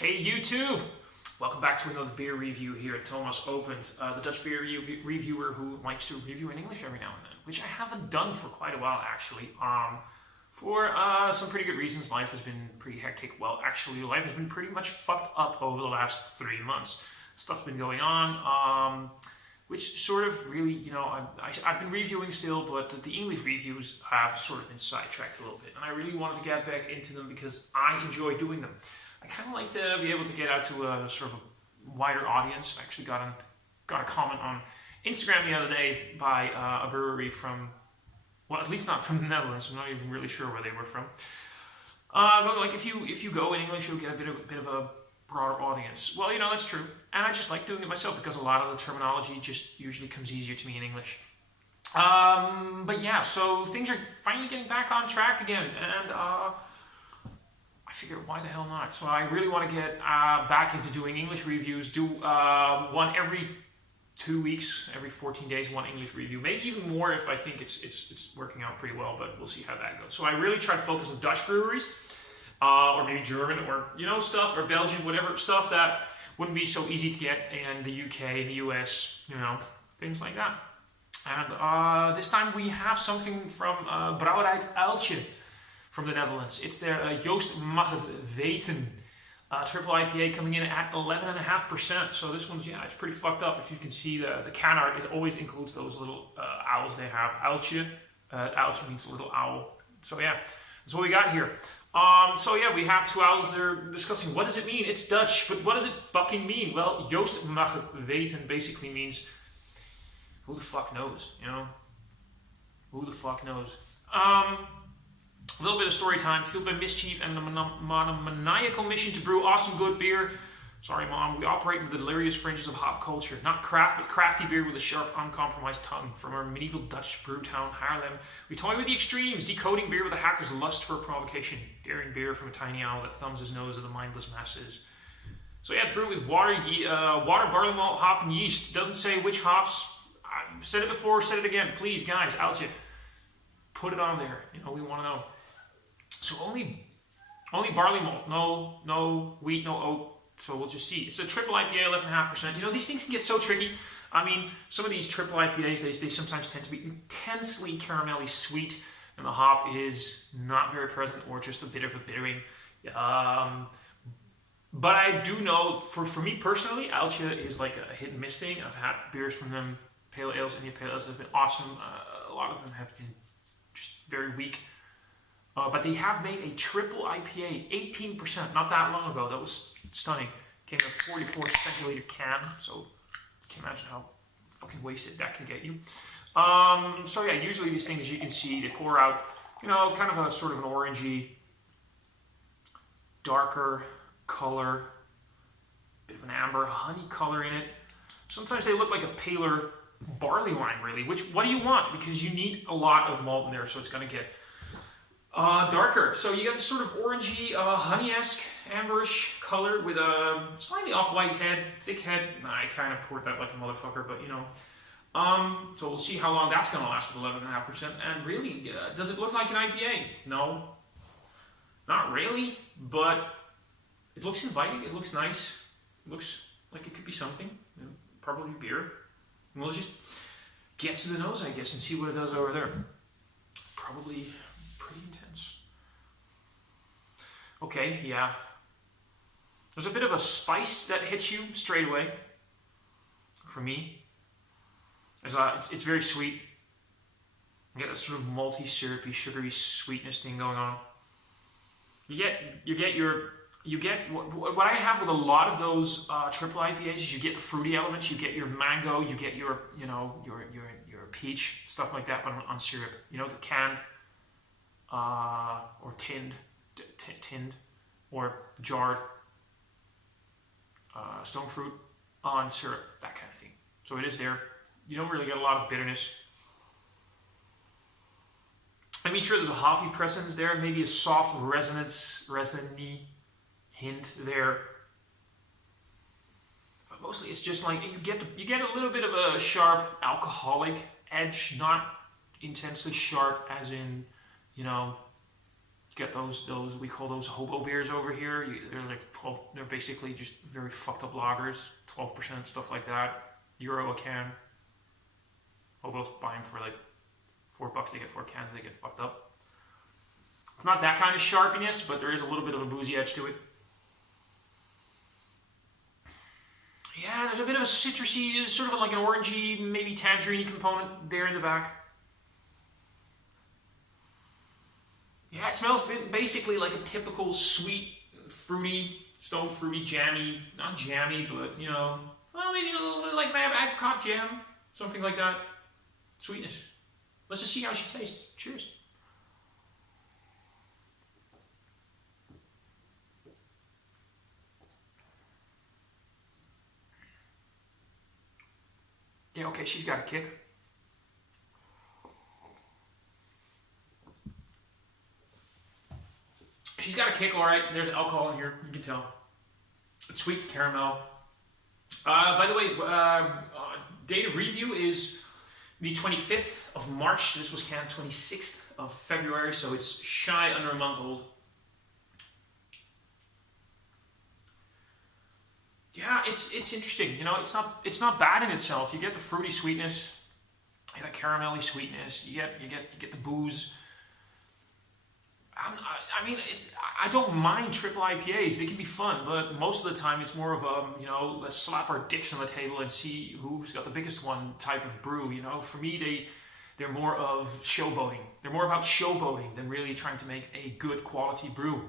Hey YouTube! Welcome back to another beer review here at Thomas Opent, the Dutch beer reviewer who likes to review in English every now and then, which I haven't done for quite a while actually. For some pretty good reasons. Life has been pretty hectic. Well, actually, life has been pretty much fucked up over the last 3 months. Stuff's been going on, which sort of really, I've been reviewing still, but the English reviews have sort of been sidetracked a little bit, and I really wanted to get back into them because I enjoy doing them. I kind of like to be able to get out to a sort of a wider audience. I actually got a comment on Instagram the other day by a brewery from, well, at least not from the Netherlands. I'm not even really sure where they were from. Like if you go in English, you'll get a bit of a broader audience. Well, that's true, and I just like doing it myself because a lot of the terminology just usually comes easier to me in English. But yeah, so things are finally getting back on track again, and I figured, why the hell not? So I really want to get back into doing English reviews. Do one every 2 weeks, every 14 days, one English review. Maybe even more if I think it's working out pretty well, but we'll see how that goes. So I really try to focus on Dutch breweries, or maybe German, or stuff, or Belgian, whatever stuff that wouldn't be so easy to get in the UK, in the US, things like that. And this time we have something from Brouwerij Uiltje from the Netherlands. It's their Joost mag het weten triple IPA coming in at 11.5%. So this one's, it's pretty fucked up. If you can see the can art, it always includes those little owls they have. Uiltje. Uiltje means little owl. So yeah, that's what we got here. We have two owls. They're discussing what does it mean. It's Dutch, but what does it fucking mean? Well, Joost mag het weten basically means who the fuck knows, Who the fuck knows? A little bit of story time, fueled by mischief and a maniacal mission to brew awesome good beer. Sorry, Mom. We operate in the delirious fringes of hop culture. Not craft, but crafty beer with a sharp, uncompromised tongue. From our medieval Dutch brew town, Haarlem, we toy with the extremes, decoding beer with a hacker's lust for provocation. Daring beer from a tiny owl that thumbs his nose at the mindless masses. So yeah, it's brewed with water, barley malt, hop, and yeast. It doesn't say which hops. I've said it before, said it again. Please, guys, Uiltje, put it on there. We want to know. So only barley malt, no wheat, no oat. So we'll just see. It's a triple IPA, 11.5%. These things can get so tricky. I mean, some of these triple IPAs, they sometimes tend to be intensely caramelly sweet, and the hop is not very present or just a bit of a bittering. But I do know, for me personally, Uiltje is like a hit and miss thing. I've had beers from them, pale ales, India pale ales have been awesome. A lot of them have been just very weak. But they have made a triple IPA, 18%, not that long ago. That was stunning. Came in a 44 centiliter can, so you can imagine how fucking wasted that can get you. Usually these things, you can see, they pour out, kind of a sort of an orangey, darker color, bit of an amber, honey color in it. Sometimes they look like a paler barley wine, really, what do you want? Because you need a lot of malt in there, so it's going to get darker. So you got this sort of orangey, honey-esque, amberish color with a slightly off-white head, thick head. I kind of poured that like a motherfucker, but So we'll see how long that's going to last with 11.5%. And really, does it look like an IPA? No. Not really, but it looks inviting. It looks nice. It looks like it could be something. Probably beer. And we'll just get to the nose, I guess, and see what it does over there. Probably pretty intense. Okay, yeah. There's a bit of a spice that hits you straight away. For me, it's very sweet. You get a sort of malty, syrupy, sugary sweetness thing going on. You get what I have with a lot of those triple IPAs is you get the fruity elements. You get your mango. You get your your peach, stuff like that, but on syrup. The canned. Or tinned, or jarred stone fruit on syrup, that kind of thing. So it is there. You don't really get a lot of bitterness. I mean, sure, there's a hoppy presence there, maybe a soft resiny hint there. But mostly, it's just like you get a little bit of a sharp alcoholic edge, not intensely sharp, as in get those we call those hobo beers over here. They're like 12. They're basically just very fucked up lagers, 12%, stuff like that. Euro a can. Hobos buy them for like $4. They get 4 cans. They get fucked up. It's not that kind of sharpiness, but there is a little bit of a boozy edge to it. Yeah, there's a bit of a citrusy, sort of like an orangey, maybe tangerine component there in the back. Yeah, it smells basically like a typical sweet, fruity, stone fruity, jammy, not jammy, but, you know, well, maybe a little bit like apricot jam, something like that. Sweetness. Let's just see how she tastes. Cheers. Yeah, okay, she's got a kick. She's got a kick, all right. There's alcohol in here, you can tell. It's sweet caramel. By the way, date of review is the 25th of March. This was canned 26th of February, so it's shy under a month old. Yeah, it's interesting. You know, it's not bad in itself. You get the fruity sweetness, you get the caramelly sweetness. You get the booze. I mean, I don't mind triple IPAs. They can be fun, but most of the time it's more of a, you know, let's slap our dicks on the table and see who's got the biggest one type of brew. You know, for me, they're more of showboating. They're more about showboating than really trying to make a good quality brew.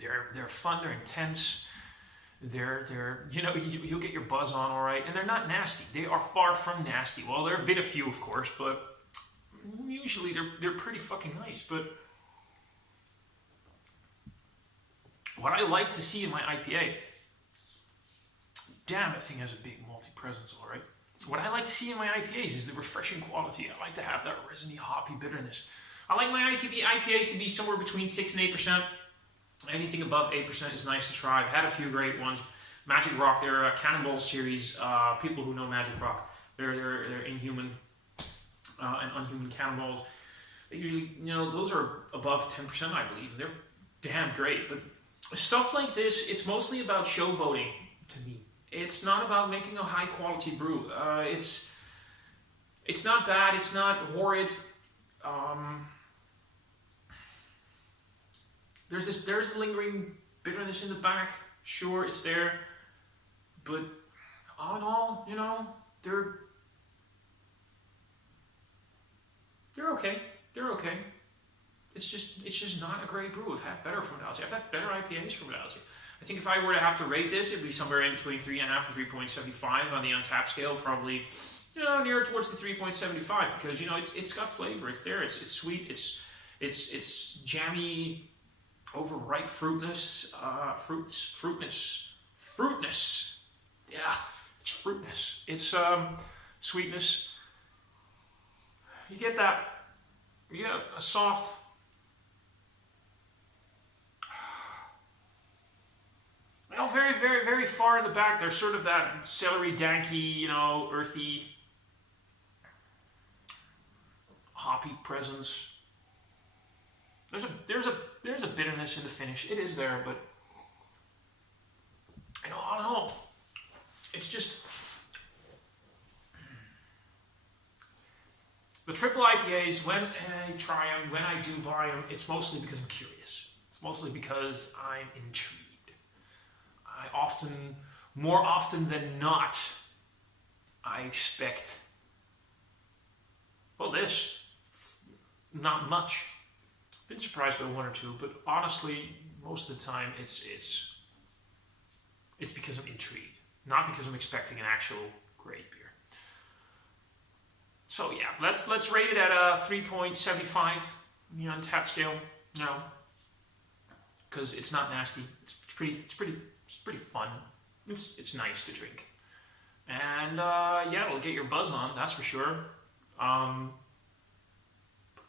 They're fun. They're intense. They're you know, you'll get your buzz on all right, and they're not nasty. They are far from nasty. Well, there have been a few, of course, but usually they're pretty fucking nice. But what I like to see in my IPA, damn, that thing has a big malty presence, all right. What I like to see in my IPAs is the refreshing quality. I like to have that resiny, hoppy bitterness. I like my IPAs to be somewhere between 6 and 8%. Anything above 8% is nice to try. I've had a few great ones. Magic Rock, they're a Cannonball series. People who know Magic Rock, they're Inhuman and Unhuman Cannonballs. They usually, you know, those are above 10%, I believe. They're damn great. But stuff like this, it's mostly about showboating to me. It's not about making a high quality brew. It's not bad. It's not horrid. There's lingering bitterness in the back. Sure, it's there, but all in all, you know, they're okay. They're okay. It's just not a great brew. I've had better from Uiltje. I've had better IPAs from Uiltje. I think if I were to have to rate this, it'd be somewhere in between 3.5 and 3.75 on the Untapped scale. Probably, you know, nearer towards the 3.75 because, you know, it's got flavor. It's there. It's sweet. It's jammy. Overripe fruitness, fruitness. Yeah, it's fruitness. It's sweetness. You get that. You get a soft. Well, very, very, very far in the back, there's sort of that celery, danky, you know, earthy, hoppy presence. There's a bitterness in the finish. It is there, but you know, all in all, it's just the triple IPAs. When I try them, when I do buy them, it's mostly because I'm curious. It's mostly because I'm intrigued. More often than not, I expect, well, this, not much. Been surprised by one or two, but honestly, most of the time it's because I'm intrigued, not because I'm expecting an actual great beer. So yeah, let's rate it at a 3.75 on the Untapped scale. No, because it's not nasty. It's pretty fun. It's nice to drink, and yeah, it'll get your buzz on. That's for sure. But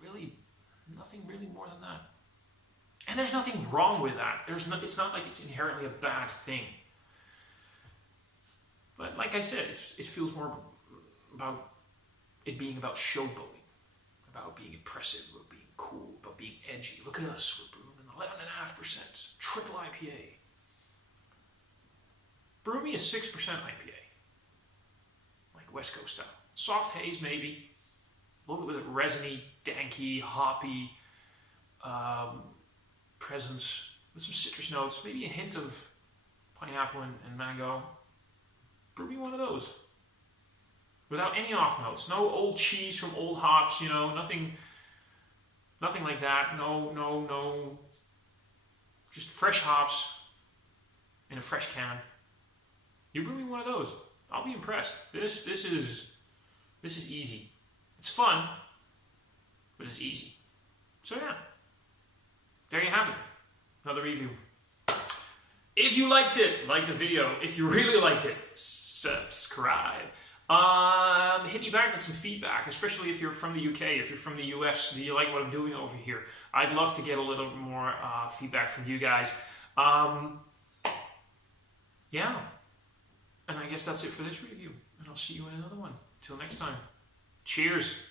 really. Nothing really more than that. And there's nothing wrong with that. It's not like it's inherently a bad thing. But like I said, it feels more about it being about showboating, about being impressive or being cool, about being edgy. Look at us, we're brewing 11.5%, triple IPA. Brew me a 6% IPA, like West Coast style. Soft haze maybe, a little bit of resiny, danky, hoppy presence with some citrus notes, maybe a hint of pineapple and mango. Brew me one of those. Without any off notes. No old cheese from old hops, you know, nothing like that. No. Just fresh hops in a fresh can. You brew me one of those. I'll be impressed. This is easy. It's fun, but it's easy. So yeah. There you have it. Another review. If you liked it, like the video. If you really liked it, subscribe. Hit me back with some feedback, especially if you're from the UK, if you're from the US. Do you like what I'm doing over here? I'd love to get a little more feedback from you guys. Yeah. And I guess that's it for this review. And I'll see you in another one. Till next time. Cheers.